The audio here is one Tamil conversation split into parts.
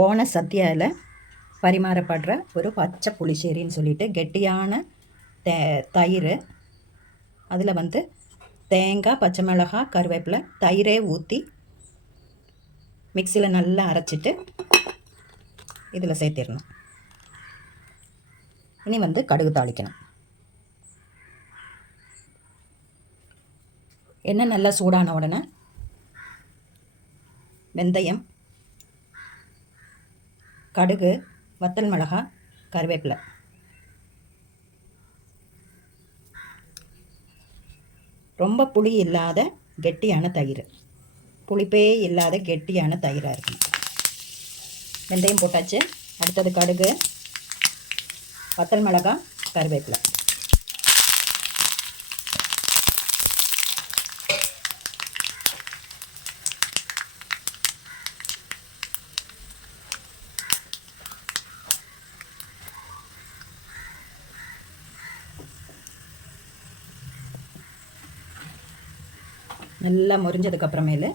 ஓண சத்யாவில் பரிமாறப்படுற ஒரு பச்சை புளிச்சேரின்னு சொல்லிட்டு கெட்டியான தே தயிர். அதில் வந்து தேங்காய் பச்சை மிளகாய் கருவேப்பிலை தயிரே ஊற்றி மிக்சியில் நல்லா அரைச்சிட்டு இதில் சேர்த்திடணும். இனி வந்து கடுகு தாளிக்கணும். எண்ணெய் நல்லா சூடான உடனே வெந்தயம் கடுகு வத்தல் மிளகாய் கருவேப்பிலை. ரொம்ப புளி இல்லாத கெட்டியான தயிர். புளிப்பே இல்லாத கெட்டியான தயிராக இருக்கும். வெந்தயம் போட்டாச்சு. அடுத்தது கடுகு வத்தல் மிளகாய் கருவேப்பிலை. நல்லா முறிஞ்சதுக்கப்புறமேலு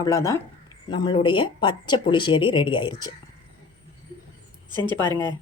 அவ்வளோதான் நம்மளுடைய பச்சை புளிச்சேரி ரெடி ஆயிருச்சு. செஞ்சு பாருங்கள்